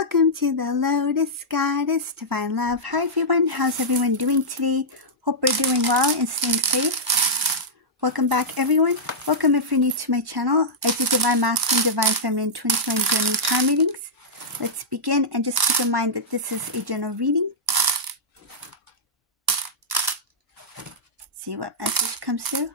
Welcome to the Lotus Goddess Divine Love. Hi everyone, how's everyone doing today? Hope we're doing well and staying safe. Welcome back everyone. Welcome if you're new to my channel. I do Divine Masculine, Divine Feminine 2020 Journey Charm readings. Let's begin, and just keep in mind that this is a general reading. Let's see what message comes through.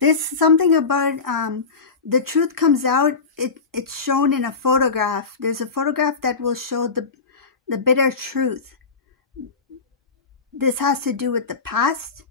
There's something about the truth comes out. It's shown in a photograph. There's a photograph that will show the bitter truth. This has to do with the past.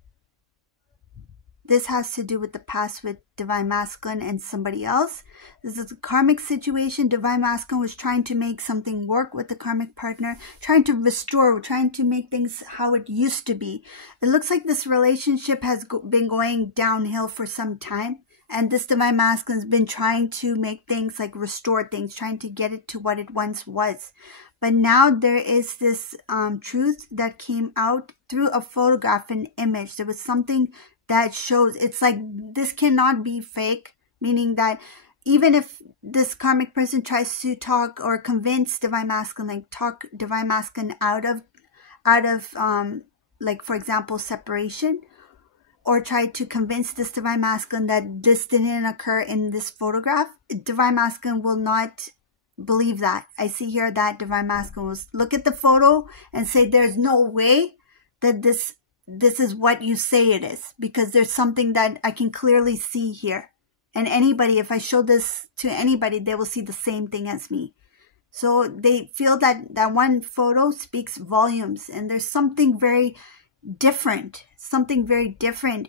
This has to do with the past with Divine Masculine and somebody else. This is a karmic situation. Divine Masculine was trying to make something work with the karmic partner, trying to restore, trying to make things how it used to be. It looks like this relationship has been going downhill for some time. And this Divine Masculine has been trying to make things like restore things, trying to get it to what it once was. But now there is this truth that came out through a photograph, an image. There was something that shows, it's like this cannot be fake, meaning that even if this karmic person tries to talk or convince Divine Masculine, like talk Divine Masculine out of like for example separation, or try to convince this Divine Masculine that this didn't occur in this photograph, Divine Masculine will not believe that. I see here that Divine Masculine will look at the photo and say there's no way that this is what you say it is, because there's something that I can clearly see here. And anybody, if I show this to anybody, they will see the same thing as me. So they feel that that one photo speaks volumes, and there's something very different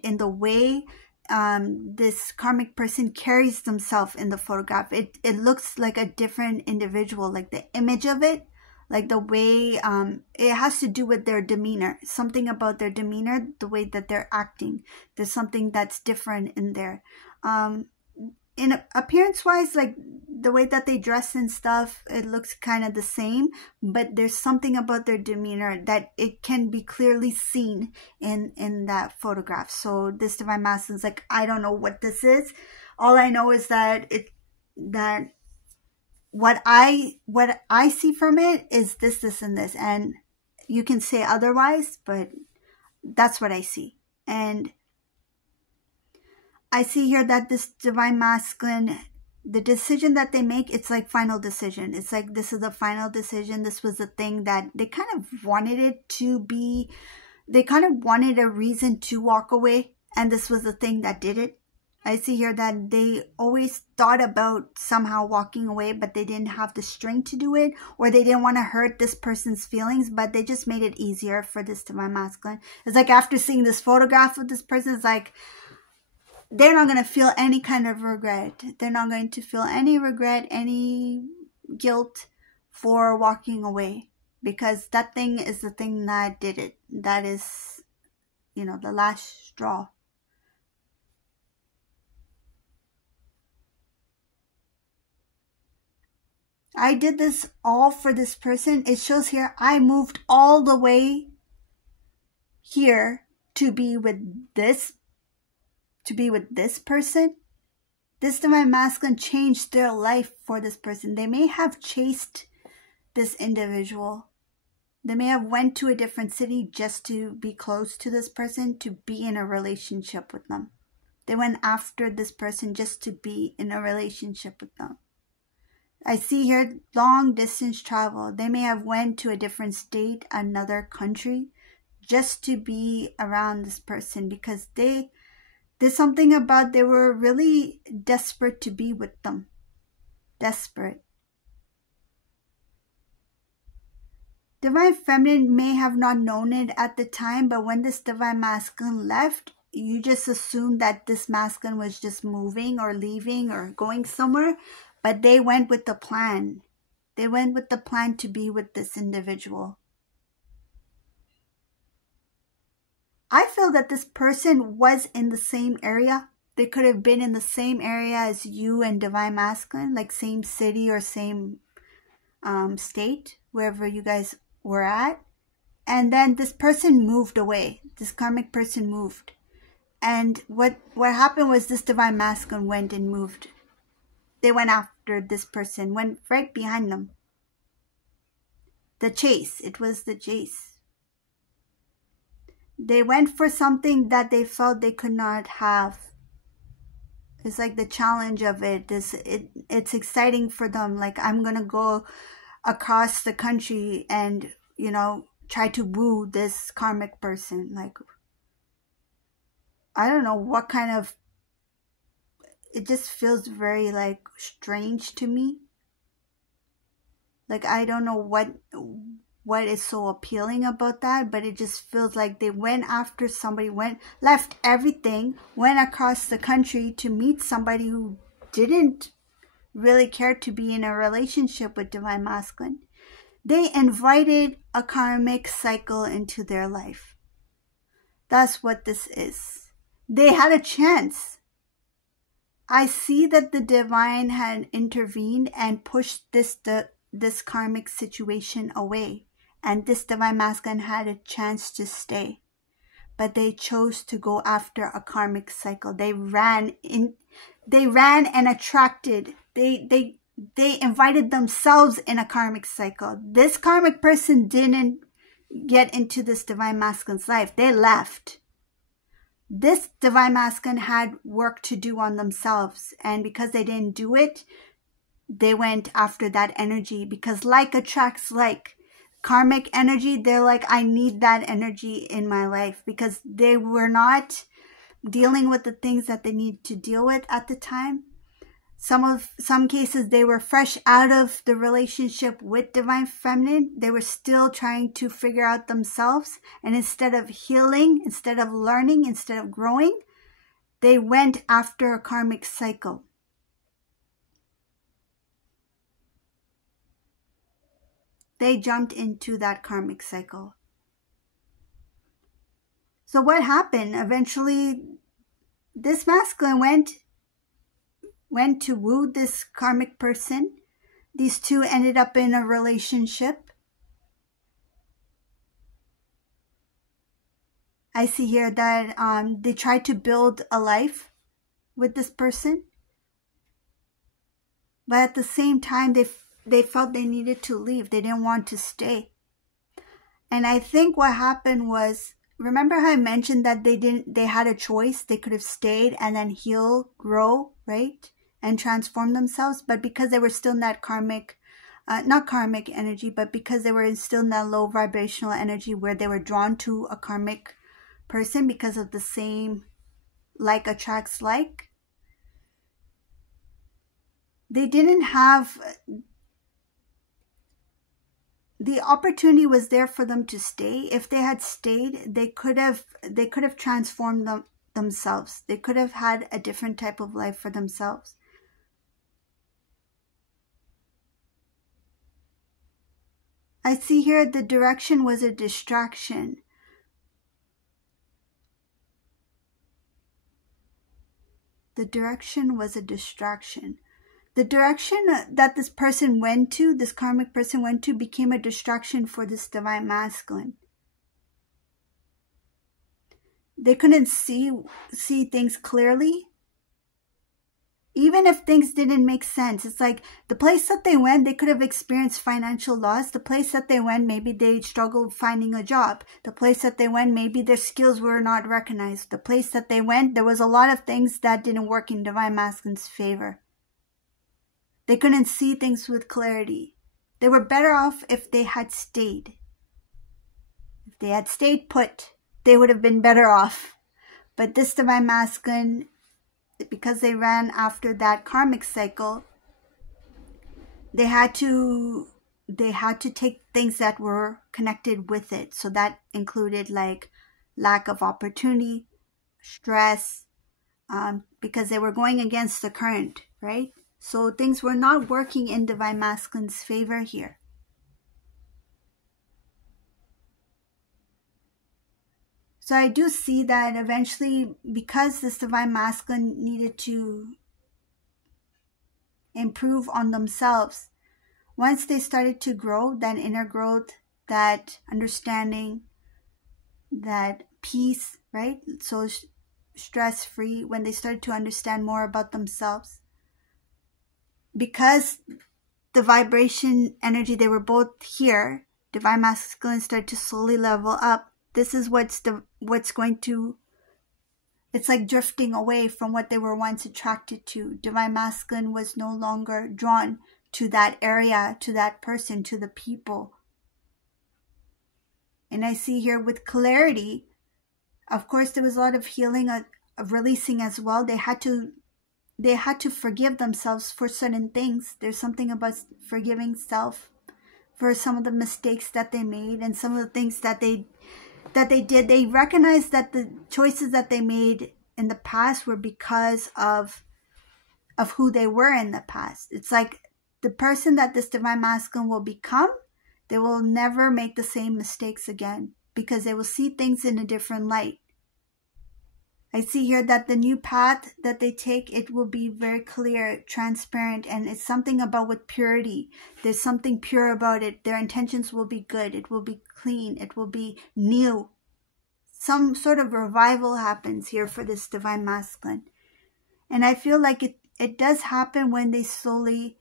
in the way this karmic person carries themselves in the photograph. It looks like a different individual, like the image of it, like the way it has to do with their demeanor, something about their demeanor, the way that they're acting. There's something that's different in there. In appearance wise, like the way that they dress and stuff, it looks kind of the same, but there's something about their demeanor that it can be clearly seen in that photograph. So this Divine Masculine is like, I don't know what this is. All I know is that what I see from it is this, and this. And you can say otherwise, but that's what I see. And I see here that this Divine Masculine, the decision that they make, it's like final decision. It's like this is the final decision. This was the thing that they kind of wanted it to be. They kind of wanted a reason to walk away, and this was the thing that did it. I see here that they always thought about somehow walking away, but they didn't have the strength to do it, or they didn't want to hurt this person's feelings, but they just made it easier for this Divine Masculine. It's like after seeing this photograph of this person, it's like they're not going to feel any kind of regret. They're not going to feel any regret, any guilt for walking away, because that thing is the thing that did it. That is, you know, the last straw. I did this all for this person. It shows here I moved all the way here to be with this person. This Divine Masculine changed their life for this person. They may have chased this individual. They may have went to a different city just to be close to this person, to be in a relationship with them. They went after this person just to be in a relationship with them. I see here long distance travel. They may have went to a different state, another country, just to be around this person, because there's something about they were really desperate to be with them. Desperate. Divine Feminine may have not known it at the time, but when this Divine Masculine left, you just assumed that this Masculine was just moving or leaving or going somewhere. But they went with the plan. They went with the plan to be with this individual. I feel that this person was in the same area They could have been in the same area as you and Divine Masculine, like same city or same state, wherever you guys were at. And then this person moved away. This karmic person moved. And what happened was this Divine Masculine went and moved. They went after this person, went right behind them. The chase. It was the chase. They went for something that they felt they could not have. It's like the challenge of it. It's exciting for them. Like, I'm going to go across the country and, you know, try to woo this karmic person. Like, I don't know what kind of, it just feels very like strange to me. Like, I don't know what is so appealing about that, but it just feels like they went after somebody, left everything, went across the country to meet somebody who didn't really care to be in a relationship with Divine Masculine. They invited a karmic cycle into their life. That's what this is. They had a chance. I see that the divine had intervened and pushed this karmic situation away. And this Divine Masculine had a chance to stay. But they chose to go after a karmic cycle. They ran and attracted. They invited themselves in a karmic cycle. This karmic person didn't get into this Divine Masculine's life. They left. This Divine Masculine had work to do on themselves. And because they didn't do it, they went after that energy. Because like attracts like. Karmic energy, they're like, I need that energy in my life. Because they were not dealing with the things that they need to deal with at the time. Some cases they were fresh out of the relationship with Divine Feminine. They were still trying to figure out themselves, and instead of healing, instead of learning, instead of growing, they went after a karmic cycle. They jumped into that karmic cycle. So what happened? Eventually, this masculine went to woo this karmic person. These two ended up in a relationship. I see here that they tried to build a life with this person. But at the same time, they felt they needed to leave. They didn't want to stay. And I think what happened was, remember how I mentioned that they had a choice. They could have stayed and then heal, grow, right? And transform themselves. But because they were still in that karmic, not karmic energy, but because they were still in that low vibrational energy where they were drawn to a karmic person because of the same like attracts like, they didn't have, the opportunity was there for them to stay. If they had stayed, they could have transformed themselves. They could have had a different type of life for themselves. I see here the direction was a distraction. The direction was a distraction. The direction that this person went to, this karmic person went to, became a distraction for this Divine Masculine. They couldn't see things clearly. Even if things didn't make sense. It's like the place that they went, they could have experienced financial loss. The place that they went, maybe they struggled finding a job. The place that they went, maybe their skills were not recognized. The place that they went, there was a lot of things that didn't work in Divine Masculine's favor. They couldn't see things with clarity. They were better off if they had stayed. If they had stayed put, they would have been better off. But this Divine Masculine, because they ran after that karmic cycle, they had to take things that were connected with it. So that included like lack of opportunity, stress, because they were going against the current, right? So things were not working in Divine Masculine's favor here. So I do see that eventually, because this divine masculine needed to improve on themselves, once they started to grow, that inner growth, that understanding, that peace, right? So stress-free, when they started to understand more about themselves, because the vibration energy, they were both here, divine masculine started to slowly level up. This is what's going to, it's like drifting away from what they were once attracted to. Divine masculine was no longer drawn to that area, to that person, to the people. And I see here with clarity, of course, there was a lot of healing, of releasing as well. They had to forgive themselves for certain things. There's something about forgiving self for some of the mistakes that they made and some of the things that they did. They recognized that the choices that they made in the past were because of who they were in the past. It's like the person that this divine masculine will become, they will never make the same mistakes again because they will see things in a different light. I see here that the new path that they take, it will be very clear, transparent, and it's something about with purity. There's something pure about it. Their intentions will be good. It will be clean. It will be new. Some sort of revival happens here for this divine masculine. And I feel like it does happen when they slowly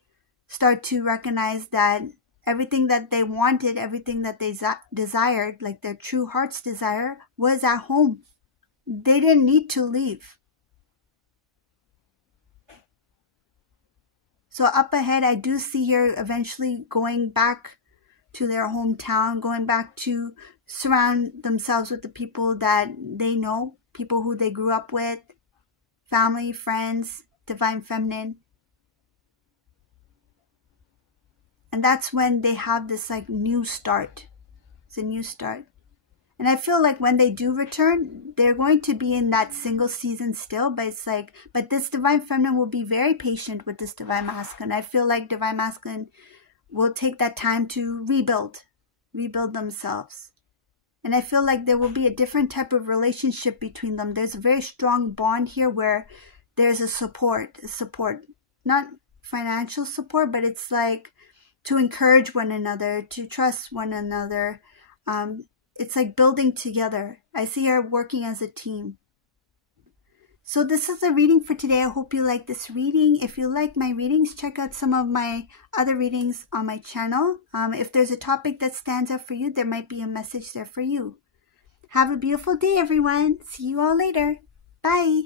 start to recognize that everything that they wanted, everything that they desired, like their true heart's desire, was at home. They didn't need to leave. So up ahead, I do see here eventually going back to their hometown, going back to surround themselves with the people that they know, people who they grew up with, family, friends, divine feminine. And that's when they have this like new start. It's a new start. And I feel like when they do return, they're going to be in that single season still, but it's like, but this divine feminine will be very patient with this divine masculine. I feel like divine masculine will take that time to rebuild themselves. And I feel like there will be a different type of relationship between them. There's a very strong bond here where there's a support, not financial support, but it's like to encourage one another, to trust one another. It's like building together. I see her working as a team. So this is the reading for today. I hope you like this reading. If you like my readings, check out some of my other readings on my channel. If there's a topic that stands out for you, there might be a message there for you. Have a beautiful day, everyone. See you all later. Bye.